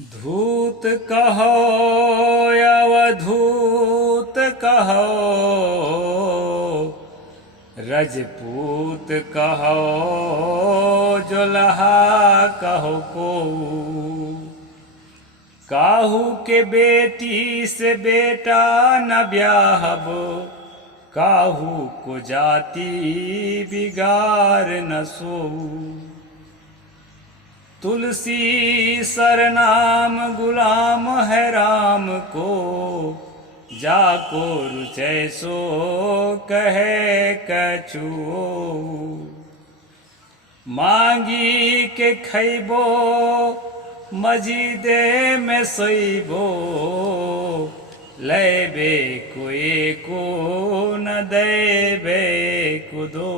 धूत कहो अवधूत कहो, रजपूत कहो जुल्हा कहो को, काहू के बेटी से बेटा न ब्याहब, काहू को जाति बिगाड़ न सोऊ। तुलसी सरनाम गुलाम है राम को, जाको रुचै सो कहे कछुओ। मांगी के खैबो मजीदे में सोइबो, लेबे को एको न देबे को दो।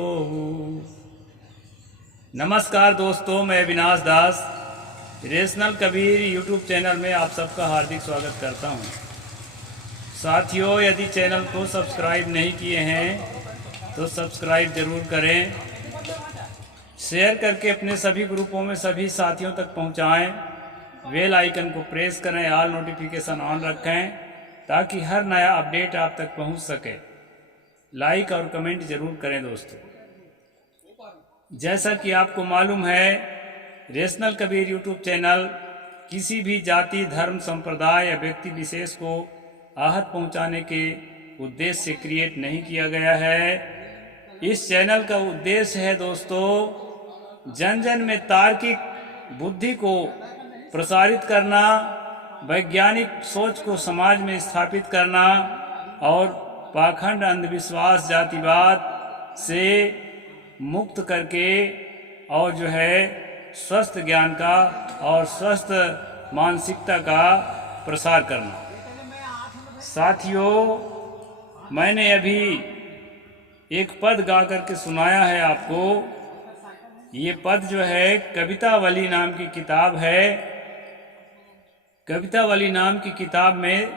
नमस्कार दोस्तों, मैं विनाश दास रेशनल कबीर यूट्यूब चैनल में आप सबका हार्दिक स्वागत करता हूं। साथियों, यदि चैनल को सब्सक्राइब नहीं किए हैं तो सब्सक्राइब ज़रूर करें, शेयर करके अपने सभी ग्रुपों में सभी साथियों तक पहुंचाएं, बेल आइकन को प्रेस करें, ऑल नोटिफिकेशन ऑन रखें ताकि हर नया अपडेट आप तक पहुंच सके। लाइक और कमेंट ज़रूर करें दोस्तों। जैसा कि आपको मालूम है, रेशनल कबीर यूट्यूब चैनल किसी भी जाति, धर्म, संप्रदाय या व्यक्ति विशेष को आहत पहुंचाने के उद्देश्य से क्रिएट नहीं किया गया है। इस चैनल का उद्देश्य है दोस्तों, जन जन में तार्किक बुद्धि को प्रसारित करना, वैज्ञानिक सोच को समाज में स्थापित करना और पाखंड, अंधविश्वास, जातिवाद से मुक्त करके और जो है स्वस्थ ज्ञान का और स्वस्थ मानसिकता का प्रसार करना। साथियों, मैंने अभी एक पद गा करके सुनाया है आपको। ये पद जो है कवितावली नाम की किताब है। कवितावली नाम की किताब में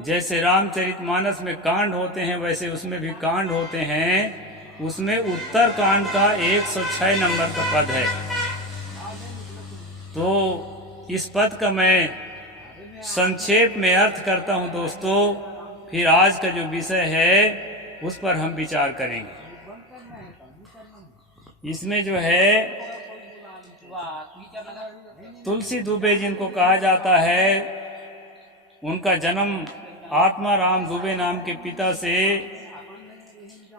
जैसे रामचरितमानस में कांड होते हैं, वैसे उसमें भी कांड होते हैं। उसमें उत्तर कांड का 106 नंबर का पद है। तो इस पद का मैं संक्षेप में अर्थ करता हूं दोस्तों, फिर आज का जो विषय है उस पर हम विचार करेंगे। इसमें जो है तुलसी दुबे जिनको कहा जाता है, उनका जन्म आत्मा राम दुबे नाम के पिता से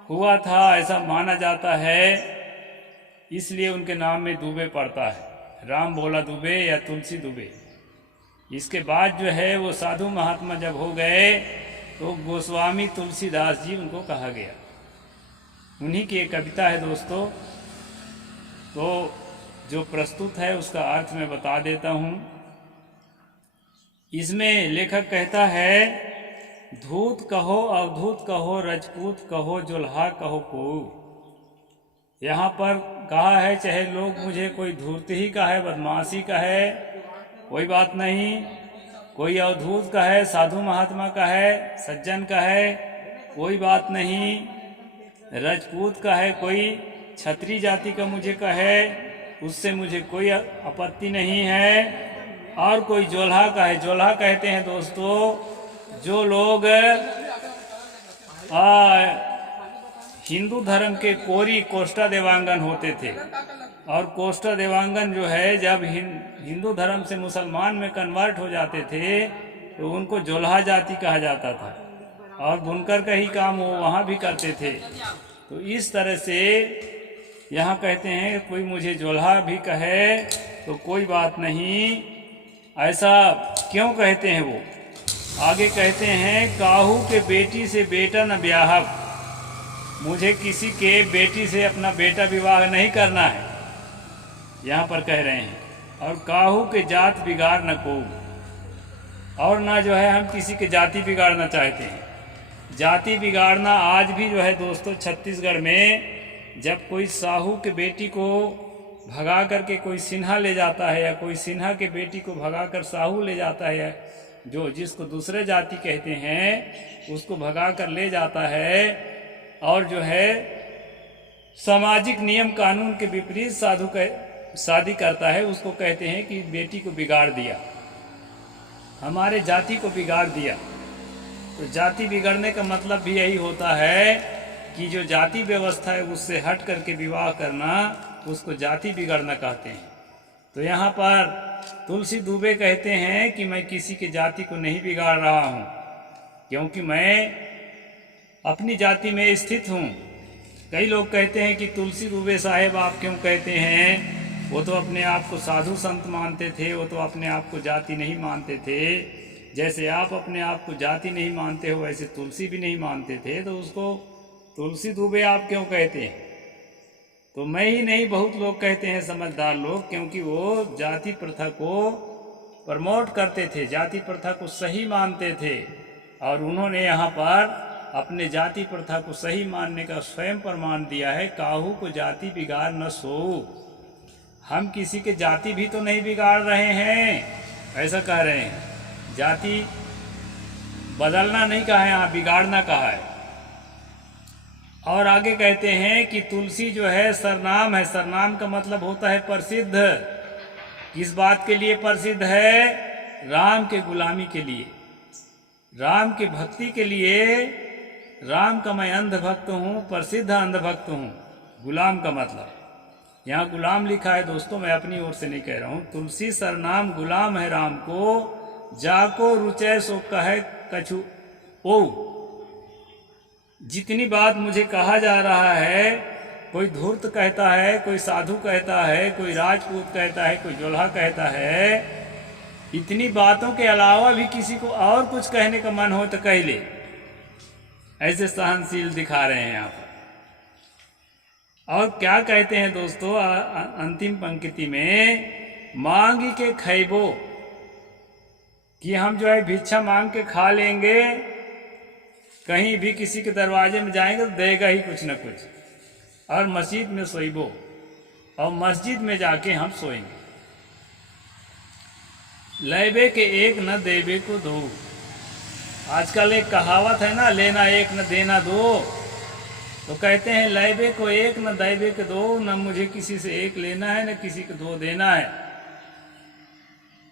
हुआ था, ऐसा माना जाता है। इसलिए उनके नाम में दुबे पड़ता है, राम भोला दुबे या तुलसी दुबे। इसके बाद जो है वो साधु महात्मा जब हो गए तो गोस्वामी तुलसीदास जी उनको कहा गया। उन्हीं की एक कविता है दोस्तों। तो जो प्रस्तुत है उसका अर्थ मैं बता देता हूँ। इसमें लेखक कहता है, धूत कहो अवधूत कहो, रजपूत कहो जुल्हा कहो को। यहाँ पर कहा है चाहे लोग मुझे कोई धूर्त ही का है, बदमाशी का है, कोई बात नहीं। कोई अवधूत का है, साधु महात्मा का है, सज्जन का है, कोई बात नहीं। रजपूत का है, कोई क्षत्रिय जाति का मुझे कहे, उससे मुझे कोई आपत्ति नहीं है। और कोई जोल्हा का है। जोल्हा कहते हैं दोस्तों जो लोग हिंदू धर्म के कोरी कोष्टा देवांगन होते थे। और कोष्टा देवांगन जो है जब हिंदू धर्म से मुसलमान में कन्वर्ट हो जाते थे तो उनको जोल्हा जाति कहा जाता था, और बुनकर का ही काम वो वहाँ भी करते थे। तो इस तरह से यहाँ कहते हैं कोई मुझे जोल्हा भी कहे तो कोई बात नहीं। ऐसा क्यों कहते हैं वो? आगे कहते हैं, काहू के बेटी से बेटा न ब्याहब, मुझे किसी के बेटी से अपना बेटा विवाह नहीं करना है, यहाँ पर कह रहे हैं। और काहू के जात बिगाड़ न को, और ना जो है हम किसी के जाति बिगाड़ना चाहते हैं। जाति बिगाड़ना आज भी जो है दोस्तों छत्तीसगढ़ में जब कोई साहू के बेटी को भगा करके कोई सिन्हा ले जाता है, या कोई सिन्हा के बेटी को भगा कर साहू ले जाता है, जो जिसको दूसरे जाति कहते हैं, उसको भगा कर ले जाता है, और जो है सामाजिक नियम कानून के विपरीत शादी करता है, उसको कहते हैं कि बेटी को बिगाड़ दिया। हमारे जाति को बिगाड़ दिया। तो जाति बिगड़ने का मतलब भी यही होता है कि जो जाति व्यवस्था है उससे हट करके विवाह करना, उसको जाति बिगड़ना कहते हैं। तो यहाँ पर तुलसी दुबे कहते हैं कि मैं किसी के जाति को नहीं बिगाड़ रहा हूँ, क्योंकि मैं अपनी जाति में स्थित हूँ। कई लोग कहते हैं कि तुलसी दुबे साहेब आप क्यों कहते हैं, वो तो अपने आप को साधु संत मानते थे, वो तो अपने आप को जाति नहीं मानते थे। जैसे आप अपने आप को जाति नहीं मानते हो वैसे तुलसी भी नहीं मानते थे, तो उसको तुलसी दुबे आप क्यों कहते हैं? तो मैं ही नहीं, बहुत लोग कहते हैं, समझदार लोग, क्योंकि वो जाति प्रथा को प्रमोट करते थे, जाति प्रथा को सही मानते थे। और उन्होंने यहाँ पर अपने जाति प्रथा को सही मानने का स्वयं प्रमाण दिया है। काहू को जाति बिगाड़ न सोऊ। हम किसी के जाति भी तो नहीं बिगाड़ रहे हैं, ऐसा कह रहे हैं। जाति बदलना नहीं कहा है, यहाँ बिगाड़ना कहा है। और आगे कहते हैं कि तुलसी जो है सरनाम है। सरनाम का मतलब होता है प्रसिद्ध। किस बात के लिए प्रसिद्ध है? राम के गुलामी के लिए, राम की भक्ति के लिए। राम का मैं अंधभक्त हूँ, प्रसिद्ध अंधभक्त हूँ। गुलाम का मतलब यहाँ गुलाम लिखा है दोस्तों, मैं अपनी ओर से नहीं कह रहा हूँ। तुलसी सरनाम गुलाम है राम को, जाको रुचय सो कहे कछु ओ। जितनी बात मुझे कहा जा रहा है, कोई धूर्त कहता है, कोई साधु कहता है, कोई राजपूत कहता है, कोई जोल्हा कहता है, इतनी बातों के अलावा भी किसी को और कुछ कहने का मन हो तो कह ले। ऐसे सहनशील दिखा रहे हैं यहाँ पर। और क्या कहते हैं दोस्तों अंतिम पंक्ति में, मांगी के खैबो, कि हम जो है भिक्षा मांग के खा लेंगे, कहीं भी किसी के दरवाजे में जाएंगे तो देगा ही कुछ न कुछ। और मस्जिद में सोइबो, और मस्जिद में जाके हम सोएंगे। लैबे के एक न देवे को दो। आजकल एक कहावत है ना, लेना एक न देना दो। तो कहते हैं लैबे को एक न दैबे के दो, न मुझे किसी से एक लेना है न किसी को दो देना है।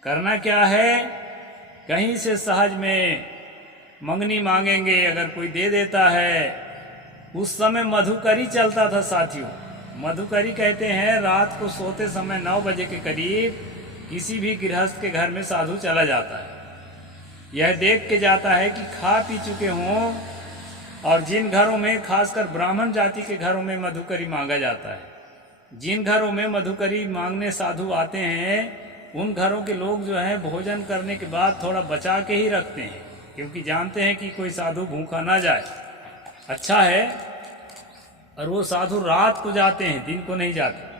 करना क्या है, कहीं से सहज में मंगनी मांगेंगे, अगर कोई दे देता है। उस समय मधुकरी चलता था साथियों। मधुकरी कहते हैं रात को सोते समय 9 बजे के करीब किसी भी गृहस्थ के घर में साधु चला जाता है। यह देख के जाता है कि खा पी चुके हों, और जिन घरों में खासकर ब्राह्मण जाति के घरों में मधुकरी मांगा जाता है, जिन घरों में मधुकरी मांगने साधु आते हैं, उन घरों के लोग जो हैं भोजन करने के बाद थोड़ा बचा के ही रखते हैं, क्योंकि जानते हैं कि कोई साधु भूखा ना जाए। अच्छा है, और वो साधु रात को जाते हैं, दिन को नहीं जाते,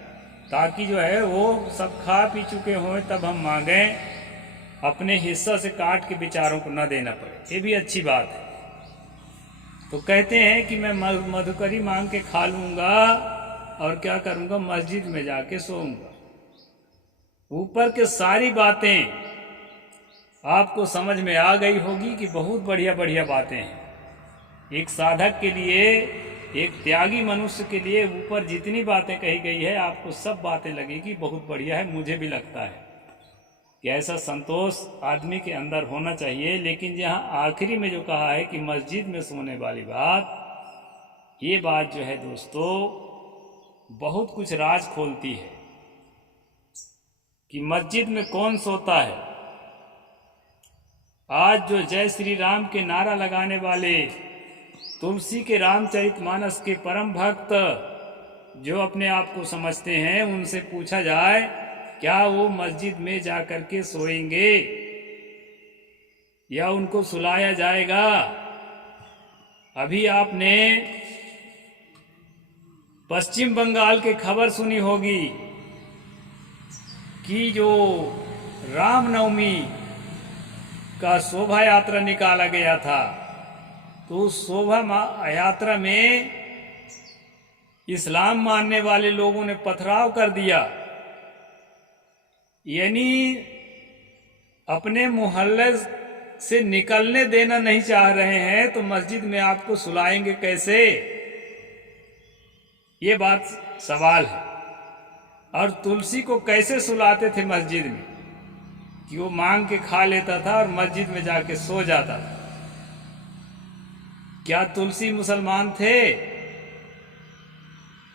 ताकि जो है वो सब खा पी चुके हों तब हम मांगें, अपने हिस्सा से काट के बेचारों को न देना पड़े। ये भी अच्छी बात है। तो कहते हैं कि मैं मधुकरी मांग के खा लूँगा और क्या करूँगा, मस्जिद में जाके सोऊंगा। ऊपर के सारी बातें आपको समझ में आ गई होगी कि बहुत बढ़िया बढ़िया बातें हैं। एक साधक के लिए, एक त्यागी मनुष्य के लिए ऊपर जितनी बातें कही गई है, आपको सब बातें लगेगी बहुत बढ़िया है। मुझे भी लगता है कि ऐसा संतोष आदमी के अंदर होना चाहिए। लेकिन यहाँ आखिरी में जो कहा है कि मस्जिद में सोने वाली बात, ये बात जो है दोस्तों बहुत कुछ राज खोलती है कि मस्जिद में कौन सोता है। आज जो जय श्री राम के नारा लगाने वाले तुलसी के रामचरितमानस के परम भक्त जो अपने आप को समझते हैं, उनसे पूछा जाए क्या वो मस्जिद में जाकर के सोएंगे या उनको सुलाया जाएगा? अभी आपने पश्चिम बंगाल की खबर सुनी होगी कि जो रामनवमी का शोभा यात्रा निकाला गया था, तो उस शोभा यात्रा में इस्लाम मानने वाले लोगों ने पथराव कर दिया। यानी अपने मोहल्ले से निकलने देना नहीं चाह रहे हैं, तो मस्जिद में आपको सुलाएंगे कैसे? ये बात सवाल है। और तुलसी को कैसे सुलाते थे मस्जिद में? कि वो मांग के खा लेता था और मस्जिद में जाके सो जाता था। क्या तुलसी मुसलमान थे?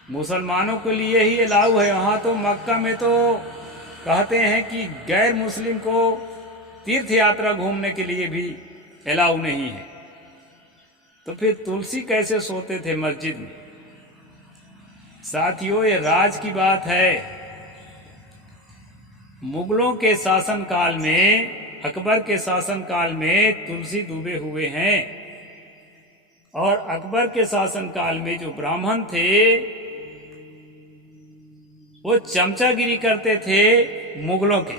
मुसलमानों के लिए ही अलाउ है। वहाँ तो मक्का में तो कहते हैं कि गैर मुस्लिम को तीर्थ यात्रा घूमने के लिए भी अलाउ नहीं है। तो फिर तुलसी कैसे सोते थे मस्जिद में? साथियों, ये राज की बात है। मुगलों के शासन काल में, अकबर के शासन काल में तुलसी डूबे हुए हैं। और अकबर के शासन काल में जो ब्राह्मण थे वो चमचागिरी करते थे मुगलों के,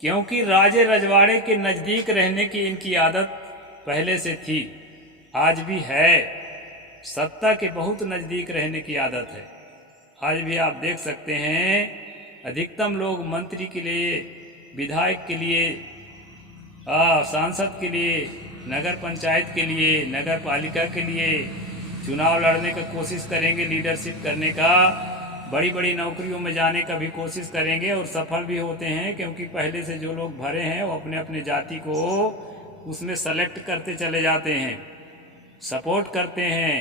क्योंकि राजे रजवाड़े के नज़दीक रहने की इनकी आदत पहले से थी, आज भी है। सत्ता के बहुत नज़दीक रहने की आदत है। आज भी आप देख सकते हैं अधिकतम लोग मंत्री के लिए, विधायक के लिए, सांसद के लिए, नगर पंचायत के लिए, नगर पालिका के लिए चुनाव लड़ने का कोशिश करेंगे, लीडरशिप करने का, बड़ी बड़ी नौकरियों में जाने का भी कोशिश करेंगे और सफल भी होते हैं, क्योंकि पहले से जो लोग भरे हैं वो अपने अपने जाति को उसमें सेलेक्ट करते चले जाते हैं, सपोर्ट करते हैं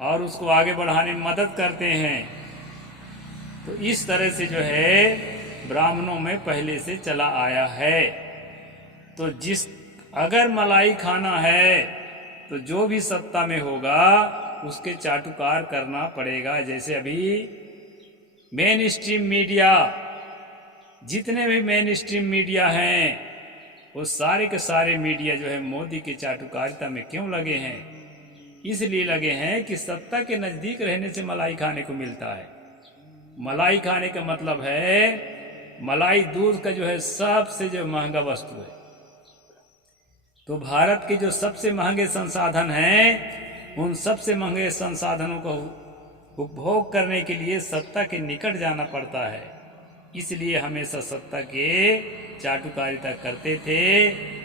और उसको आगे बढ़ाने में मदद करते हैं। तो इस तरह से जो है ब्राह्मणों में पहले से चला आया है। तो अगर मलाई खाना है तो जो भी सत्ता में होगा उसके चाटुकार करना पड़ेगा। जैसे अभी मेन स्ट्रीम मीडिया, जितने भी मेन स्ट्रीम मीडिया हैं वो सारे के सारे मीडिया जो है मोदी की चाटुकारिता में क्यों लगे हैं? इसलिए लगे हैं कि सत्ता के नज़दीक रहने से मलाई खाने को मिलता है। मलाई खाने का मतलब है मलाई दूध का जो है सबसे जो महंगा वस्तु है। तो भारत के जो सबसे महंगे संसाधन हैं उन सबसे महंगे संसाधनों को उपभोग करने के लिए सत्ता के निकट जाना पड़ता है। इसलिए हमेशा सत्ता के चाटुकारिता करते थे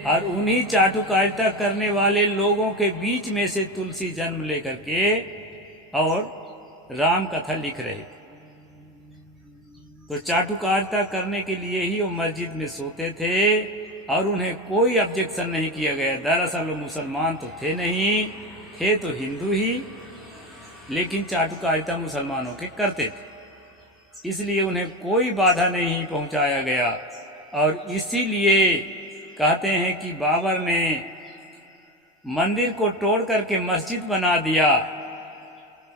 और उन्हीं चाटुकारिता करने वाले लोगों के बीच में से तुलसी जन्म लेकर के और राम कथा लिख रहे थे। तो चाटुकारिता करने के लिए ही वो मस्जिद में सोते थे और उन्हें कोई ऑब्जेक्शन नहीं किया गया। दरअसल वो मुसलमान तो थे नहीं, थे तो हिंदू ही, लेकिन चाटुकारिता मुसलमानों के करते थे, इसलिए उन्हें कोई बाधा नहीं पहुंचाया गया। और इसीलिए कहते हैं कि बाबर ने मंदिर को तोड़ करके मस्जिद बना दिया,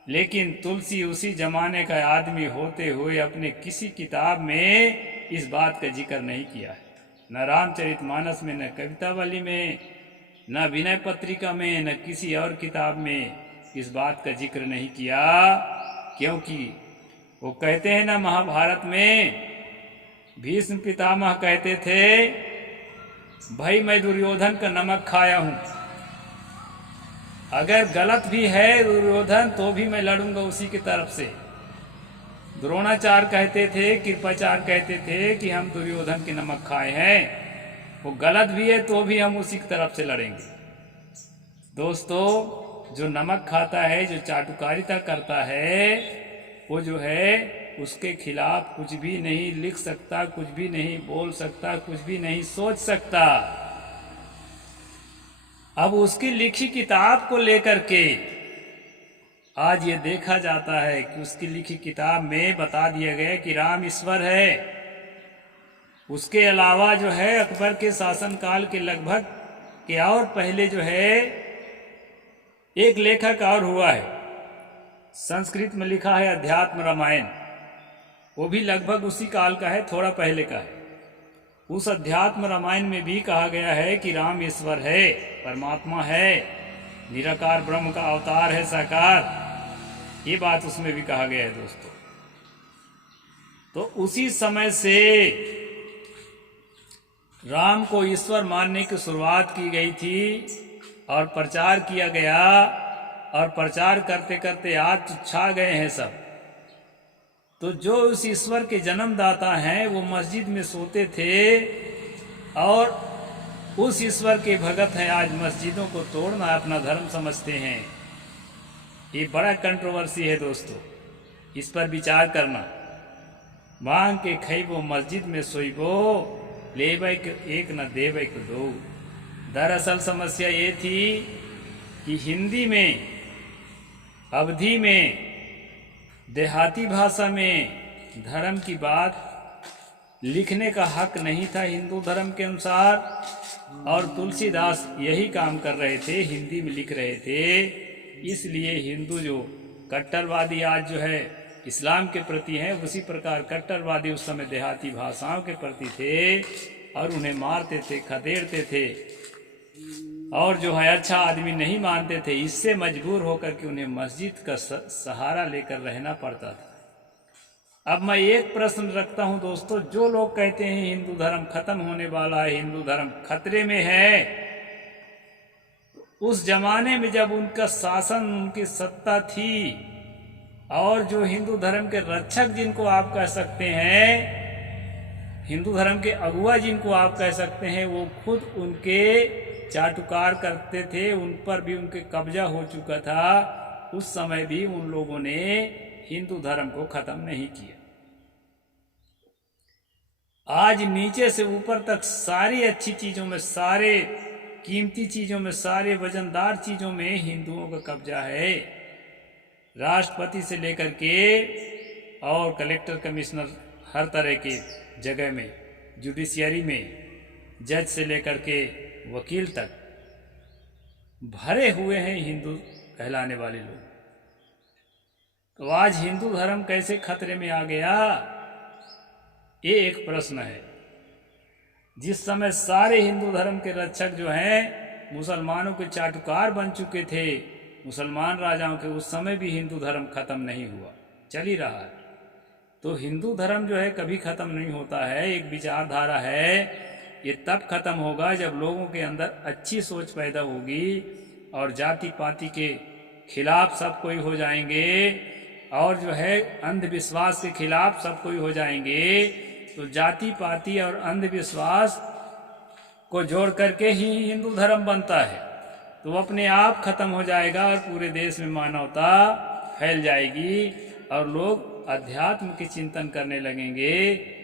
लेकिन तुलसी उसी जमाने का आदमी होते हुए अपने किसी किताब में इस बात का जिक्र नहीं किया है। न रामचरितमानस में, न कवितावली में, न विनय पत्रिका में, न किसी और किताब में इस बात का जिक्र नहीं किया, क्योंकि वो कहते हैं ना, महाभारत में भीष्म पितामह कहते थे, भाई मैं दुर्योधन का नमक खाया हूं, अगर गलत भी है दुर्योधन तो भी मैं लड़ूंगा उसी की तरफ से। द्रोणाचार्य कहते थे, कृपाचार्य कहते थे कि हम दुर्योधन के नमक खाए हैं, वो गलत भी है तो भी हम उसी की तरफ से लड़ेंगे। दोस्तों, जो नमक खाता है, जो चाटुकारिता करता है, वो जो है उसके खिलाफ कुछ भी नहीं लिख सकता, कुछ भी नहीं बोल सकता, कुछ भी नहीं सोच सकता। अब उसकी लिखी किताब को लेकर के आज ये देखा जाता है कि उसकी लिखी किताब में बता दिया गया कि राम ईश्वर है। उसके अलावा जो है अकबर के शासनकाल के लगभग के और पहले जो है एक लेखक और हुआ है, संस्कृत में लिखा है अध्यात्म रामायण, वो भी लगभग उसी काल का है, थोड़ा पहले का है। उस अध्यात्म रामायण में भी कहा गया है कि राम ईश्वर है, परमात्मा है, निराकार ब्रह्म का अवतार है, साकार, ये बात उसमें भी कहा गया है दोस्तों। तो उसी समय से राम को ईश्वर मानने की शुरुआत की गई थी और प्रचार किया गया, और प्रचार करते करते आज छा गए हैं सब। तो जो उस ईश्वर के जन्मदाता हैं वो मस्जिद में सोते थे और उस ईश्वर के भगत हैं, आज मस्जिदों को तोड़ना अपना धर्म समझते हैं। ये बड़ा कंट्रोवर्सी है दोस्तों, इस पर विचार करना। मांग के खइबो मस्जिद में सोइबो, लेबै के एक न देबै के दो। दरअसल समस्या ये थी कि हिंदी में, अवधी में, देहाती भाषा में धर्म की बात लिखने का हक नहीं था हिंदू धर्म के अनुसार, और तुलसीदास यही काम कर रहे थे, हिंदी में लिख रहे थे। इसलिए हिंदू जो कट्टरवादी आज जो है इस्लाम के प्रति हैं, उसी प्रकार कट्टरवादी उस समय देहाती भाषाओं के प्रति थे और उन्हें मारते थे, खदेड़ते थे, और जो है अच्छा आदमी नहीं मानते थे। इससे मजबूर होकर के उन्हें मस्जिद का सहारा लेकर रहना पड़ता था। अब मैं एक प्रश्न रखता हूं दोस्तों, जो लोग कहते हैं हिंदू धर्म खत्म होने वाला है, हिंदू धर्म खतरे में है, उस जमाने में जब उनका शासन, उनकी सत्ता थी, और जो हिंदू धर्म के रक्षक जिनको आप कह सकते हैं, हिंदू धर्म के अगुआ जिनको आप कह सकते हैं, वो खुद उनके चाटुकार करते थे, उन पर भी उनके कब्जा हो चुका था। उस समय भी उन लोगों ने हिंदू धर्म को खत्म नहीं किया। आज नीचे से ऊपर तक सारी अच्छी चीजों में, सारे कीमती चीजों में, सारे वजनदार चीजों में हिंदुओं का कब्जा है। राष्ट्रपति से लेकर के और कलेक्टर, कमिश्नर, हर तरह के जगह में, जुडिशियरी में, जज से लेकर के वकील तक भरे हुए हैं हिंदू कहलाने वाले लोग। तो आज हिंदू धर्म कैसे खतरे में आ गया, ये एक प्रश्न है। जिस समय सारे हिंदू धर्म के रक्षक जो हैं मुसलमानों के चाटुकार बन चुके थे, मुसलमान राजाओं के, उस समय भी हिंदू धर्म खत्म नहीं हुआ, चल ही रहा है। तो हिंदू धर्म जो है कभी खत्म नहीं होता है, एक विचारधारा है। ये तब खत्म होगा जब लोगों के अंदर अच्छी सोच पैदा होगी और जाति पाति के खिलाफ सब कोई हो जाएंगे, और जो है अंधविश्वास के खिलाफ सब कोई हो जाएंगे। तो जाति पाति और अंधविश्वास को जोड़ करके ही हिंदू धर्म बनता है। तो अपने आप खत्म हो जाएगा और पूरे देश में मानवता फैल जाएगी और लोग अध्यात्म के चिंतन करने लगेंगे,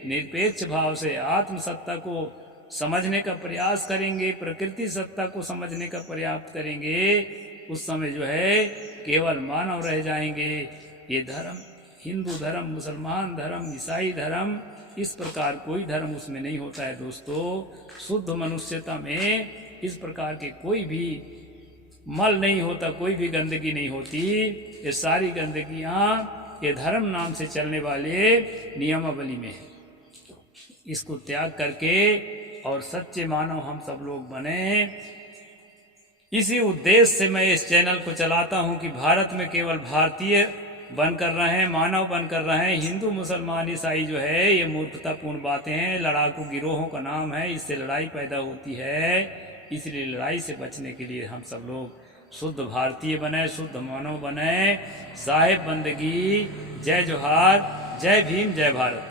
निरपेक्ष भाव से आत्मसत्ता को समझने का प्रयास करेंगे, प्रकृति सत्ता को समझने का प्रयास करेंगे। उस समय जो है केवल मानव रह जाएंगे। ये धर्म, हिंदू धर्म, मुसलमान धर्म, ईसाई धर्म, इस प्रकार कोई धर्म उसमें नहीं होता है दोस्तों। शुद्ध मनुष्यता में इस प्रकार के कोई भी मल नहीं होता, कोई भी गंदगी नहीं होती। ये सारी गंदगियाँ ये धर्म नाम से चलने वाले नियमावली में है। इसको त्याग करके और सच्चे मानव हम सब लोग बने, इसी उद्देश्य से मैं इस चैनल को चलाता हूं कि भारत में केवल भारतीय बनकर रहें, मानव बनकर रहें। हिंदू, मुसलमान, ईसाई जो है ये मूर्खतापूर्ण बातें हैं, लड़ाकू गिरोहों का नाम है, इससे लड़ाई पैदा होती है। इसलिए लड़ाई से बचने के लिए हम सब लोग शुद्ध भारतीय बने, शुद्ध मानव बने। साहिब बंदगी, जय जोहार, जय भीम, जय भारत।